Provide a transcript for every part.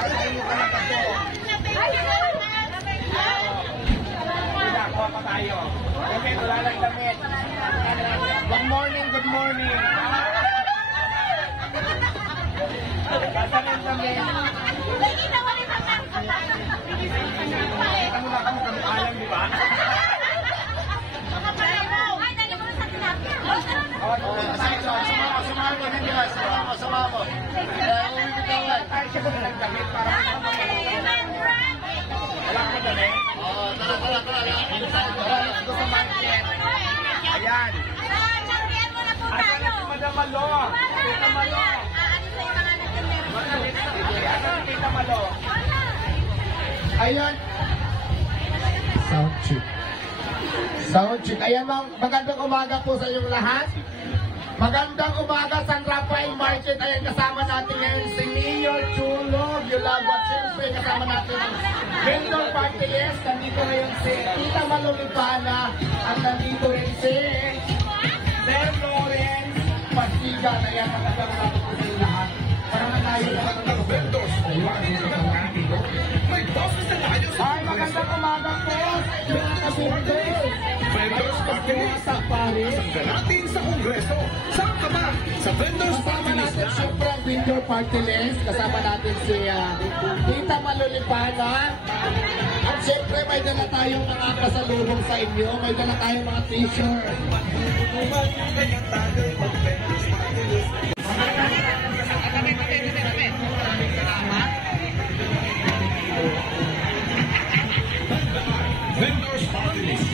Kakainin ka lang kasi. Kuha pa tayo. Damit, wala lang damit. Good morning, good morning. Kasanin kami. Kita mo na kami alam, di ba? Sumama. Ay, siya ko nagdamit para wala ka damit? Oo, tara. Gusto sa market. Ayan. Ayan na si Madam Malo. Tita Malo. Tita Malo. Ayan. Sound check. Ayan, magandang umaga po sa inyong lahat. Magandang umaga San Rafael Market. Ayan, kasama natin ngayon si Mayor Chulo Yulagwa. Siyempre, kasama natin ang vendor party list. Nandito ngayon si Tita Malulipana. At nandito rin si Sir Lawrence Pasigan. Ayan, magandang umaga po sa inyong lahat. Para na tayo na magandang vendors. Ay, magandang umaga po sa inyong mga vendors. Vendors Party List natin sa Kongreso. Saan ka ba? Sa Vendors Party List natin siyempre ang vendor party list. Kasama natin si Tita Malulipana. At siyempre may dala tayong mga pasalubong sa inyo. May dala tayong mga t-shirt. Vendors Party List.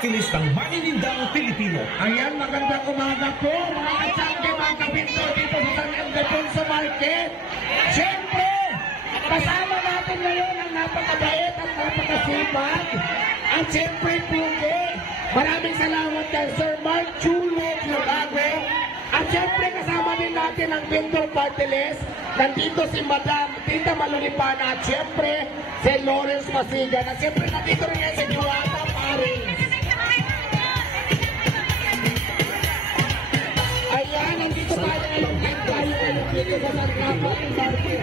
Kilis ng maninindang Pilipino. Ayan, magandang umaga po mga katsangge, mga kapinto dito sa San Ildefonso Market. Siyempre, kasama natin ngayon ang napakabait at napakasipag. At siyempre, Puge, maraming salamat kay Sir Mark Chulo Yulagwa. At siyempre, kasama din natin ang vendor party list. Nandito si Madam Tita Malulipana at siyempre, si Lawrence Pasigan. At siyempre, nandito rin ngayon si Diwata Paris. Ayan, nandito tayo ngayon dito sa San Rafael Market.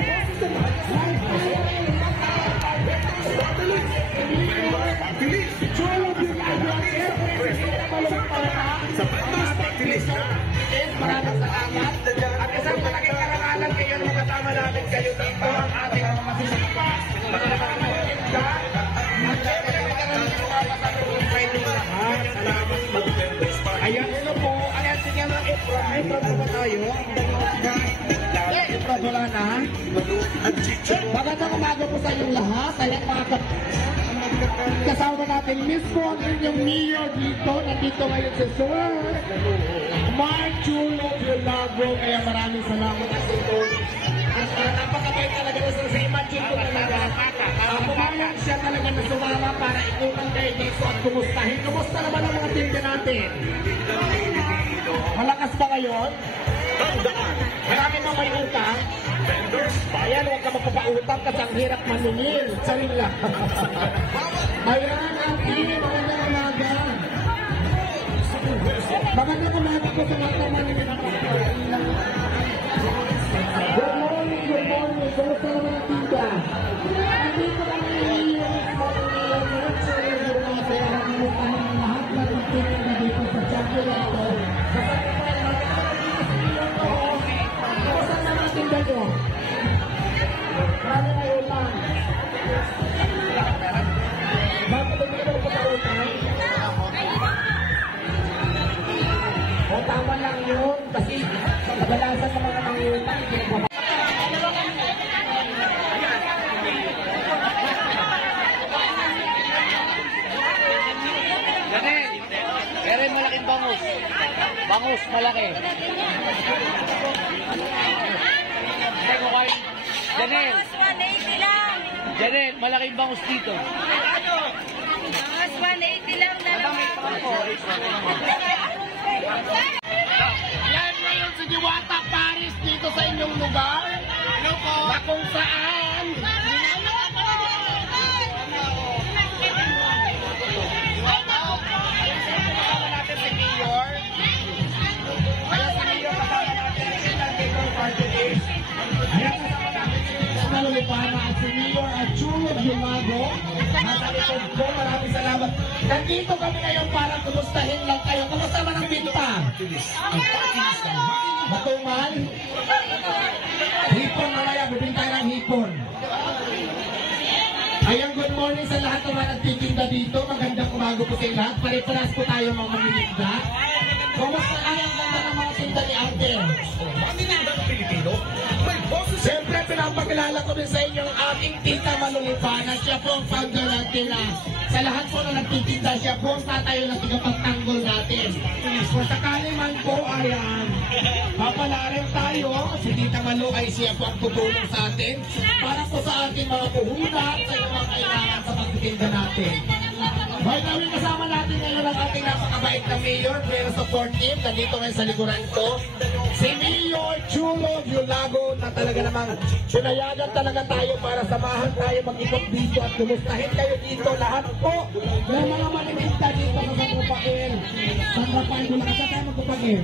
Chulo Yulagwa, siyempre, Sa Vendors Party List na. maraming salamat. At isang malaking karangalan kayo na makasama natin kayo dito ang ating mga masisipag. Ayan, hello po. Ayan, sige mga Efra. Efra po ba tayo? Efra, wala na. Magandang umaga po sa inyong lahat. Ayan, mga kasama natin mismo ang inyong mayor dito. Nandito ngayon si Sir Mark Chulo Yulagwa. Kaya maraming salamat sa ito. Napakabait talaga na sa imagine ko talaga. Pumayag siya talaga na sumama para ikutan kayo dito at kumustahin. Kumusta naman ang mga tinda natin? Malakas ba ngayon? Marami nang may utang? Ayan, huwag ka magpapautang kasi ang hirap maningil. Saring lang. Ayan, Ate, magandang umaga. Magandang umaga po sa mga maningil. Good morning, good ko? Marami na utang. Bakit hindi ko pa utang? O tama lang yun. Kasi kadalasan sa mga utang, hindi ko ba? Pero yung malaking bangus. Bangus, malaki. Janel, Bangus 180 lang. Janel, malaking bangus dito. Bangus 180 lang na lang. Yan ngayon si Diwata Paris dito sa inyong lugar. Na kung saan Malulipana at si Mayor Arturo Yumago. Nasa likod ko, maraming salamat. Nandito kami ngayon para kumustahin lang kayo. Kamusta man ang binta? Matumal? Hipon mamaya, bibintay ng hipon. Ayan, good morning sa lahat ng mga nagtitinda dito. Magandang umaga po sa lahat. Pare-paras po tayo mga mamitinda. Kumusta ay ang ganda ng mga tinda ni Ate? Siyempre, pinapakilala ko din sa inyo ang ating tita Malulipana. Siya po ang founder natin na sa lahat po na nagtitinda, siya po ang tatayo na tigapagtanggol natin. Kung sakali man po, ayan, papalarin tayo. Si Tita Malu ay siya po ang tutulong sa atin para po sa ating mga puhunan sa mga kailangan sa pagtitinda natin. By the way, kasama natin ngayon ang ating napakabait na mayor, pero support team. Nandito ngayon sa likuran ko, si Mayor Chulo Yulago na talaga namang sinayagan talaga tayo para samahan tayo mag-ikot dito at kumustahin kayo dito. Lahat po ng mga maniminta dito sa Magupagin. San Rafael, wala ka tayo Magupagin.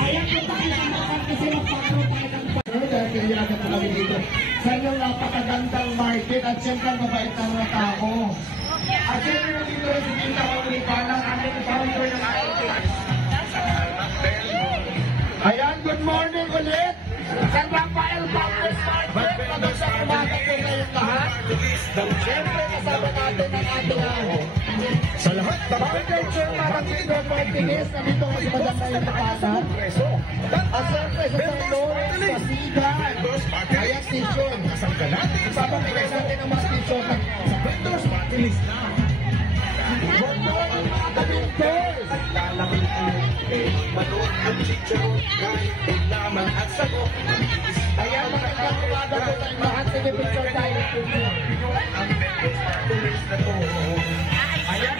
Ayan po tayo sa mga kasi magpapro tayo ng pagkakas. Dahil pinayagan po kami dito sa inyong napakagandang market at siyempre ang mabait na mga tao. At siyempre dito rin si Tita Malulipana, ang aming founder ng INT. Ayan, good morning ulit. San Rafael Farmers Market. Magandang umaga po kayong lahat. Siyempre kasama natin ang ating Sa lahat ng Founder Chairman Martino Martinez. Nandito ko si Madam Mayor Tapatan. At siyempre sa San Lawrence, sa Siga. Ayan, Tichon. Ipapamigay natin ang mga Tichon sa Vendors Martinez na. Good morning mga kabinters. Lalaki manood ang chicharon kahit laman at sago. Ayan, magandang umaga po tayong lahat. Sige, picture tayo. Ang Vendors Martinez na to. Ayan,